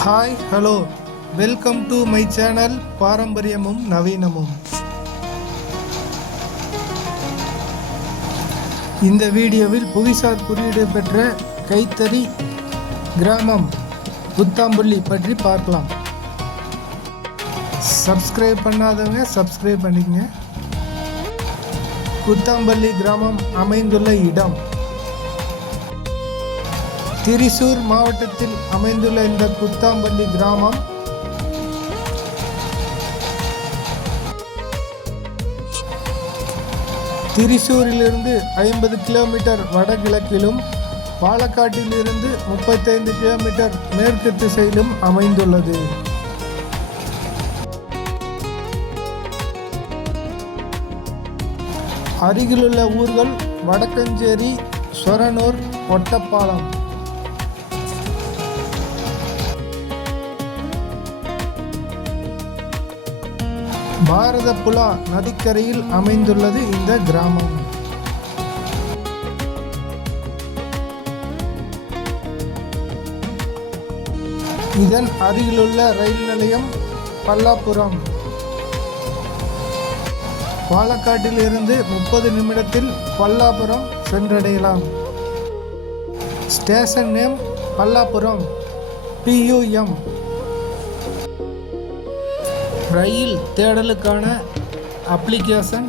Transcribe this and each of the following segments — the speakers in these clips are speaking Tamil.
Hi hello welcome to my channel பாரம்பரியமும் நவீனமும். இந்த வீடியோவில் புவிசார் குறியீடு பெற்ற கைத்தறி கிராமம் குத்தாம்பள்ளி பற்றி பார்க்கலாம். சப்ஸ்கிரைப் பண்ணாதவங்க சப்ஸ்கிரைப் பண்ணிக்கங்க. குத்தாம்பள்ளி கிராமம் அமைந்துள்ள இடம் திரிசூர் மாவட்டத்தில் அமைந்துள்ள இந்த குத்தாம்பள்ளி கிராமம் திரிசூரிலிருந்து 50 கிலோமீட்டர் வடகிழக்கிலும் பாலக்காட்டிலிருந்து 35 கிலோமீட்டர் மேற்கு திசையிலும் அமைந்துள்ளது. அருகிலுள்ள ஊர்கள் வடக்கஞ்சேரி, சொரனூர், ஒட்டப்பாலம். பாரதப்புழா நதிக்கரையில் அமைந்துள்ளது இந்த கிராமம். இதன் அருகிலுள்ள ரயில் நிலையம் பல்லாபுரம். பாலக்காட்டில் இருந்து 30 நிமிடத்தில் பல்லாபுரம் சென்றடையலாம். Station name Pallapuram PUM. ரயில் தேடலுக்கான அப்ளிகேஷன்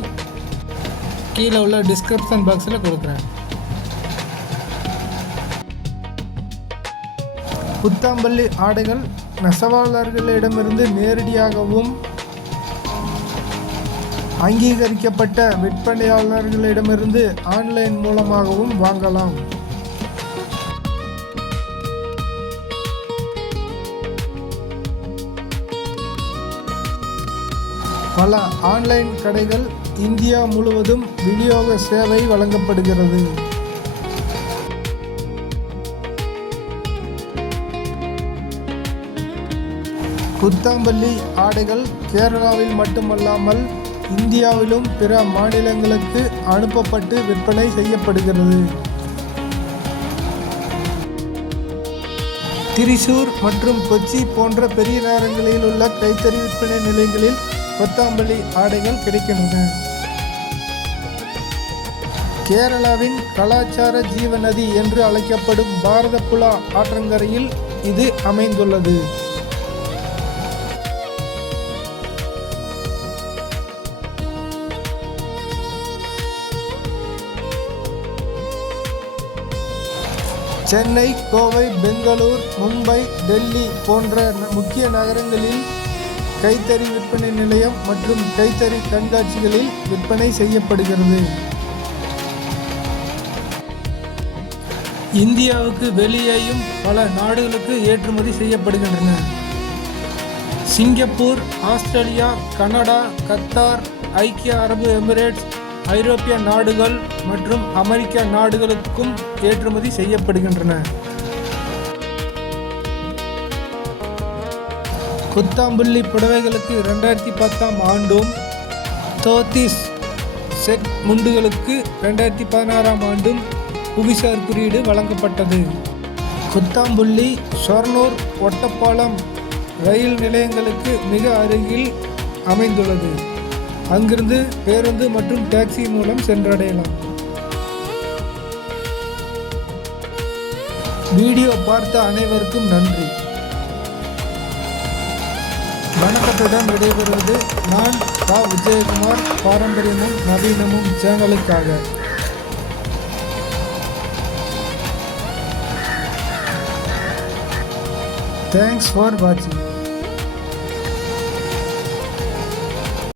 கீழே உள்ள டிஸ்கிரிப்ஷன் பாக்ஸில் கொடுக்குறேன். குத்தாம்பள்ளி ஆடைகள் நெசவாளர்களிடமிருந்து நேரடியாகவும் அங்கீகரிக்கப்பட்ட விற்பனையாளர்களிடமிருந்து ஆன்லைன் மூலமாகவும் வாங்கலாம். பல ஆன்லைன் கடைகள் இந்தியா முழுவதும் விநியோக சேவை வழங்கப்படுகிறது. குத்தாம்பள்ளி ஆடைகள் கேரளாவில் மட்டுமல்லாமல் இந்தியாவிலும் பிற மாநிலங்களுக்கு அனுப்பப்பட்டு விற்பனை செய்யப்படுகிறது. திரிசூர் மற்றும் கொச்சி போன்ற பெரிய நகரங்களில் உள்ள கைத்தறி விற்பனை நிலையங்களில் குத்தாம்பள்ளி ஆடைகள் கிடைக்கின்றன. கேரளாவின் கலாச்சார ஜீவநதி என்று அழைக்கப்படும் பாரதப்புழா ஆற்றங்கரையில் இது அமைந்துள்ளது. சென்னை, கோவை, பெங்களூர், மும்பை, டெல்லி போன்ற முக்கிய நகரங்களில் கைத்தறி விற்பனை நிலையம் மற்றும் கைத்தறி கண்காட்சிகளில் விற்பனை செய்யப்படுகிறது. இந்தியாவுக்கு வெளியேயும் பல நாடுகளுக்கு ஏற்றுமதி செய்யப்படுகின்றன. சிங்கப்பூர், ஆஸ்திரேலியா, கனடா, கத்தார், ஐக்கிய அரபு எமிரேட்ஸ், ஐரோப்பிய நாடுகள் மற்றும் அமெரிக்க நாடுகளுக்கும் ஏற்றுமதி செய்யப்படுகின்றன. குத்தாம்பள்ளி புடவைகளுக்கு 2010ஆம் ஆண்டும், தோத்திஸ் செட் முண்டுகளுக்கு 2016ஆம் ஆண்டும் புவிசார் குறியீடு வழங்கப்பட்டது. குத்தாம்பள்ளி, சொரனூர், ஒட்டப்பாலம் ரயில் நிலையங்களுக்கு மிக அருகில் அமைந்துள்ளது. அங்கிருந்து பேருந்து மற்றும் டாக்ஸி மூலம் சென்றடையலாம். வீடியோ பார்த்த அனைவருக்கும் நன்றி. வணக்கத்துடன் விடைபெறுவது நான் விஜயகுமார், பாரம்பரியமும் நவீனமும் சேனலுக்காக. தேங்க்ஸ் ஃபார் வாட்சிங்.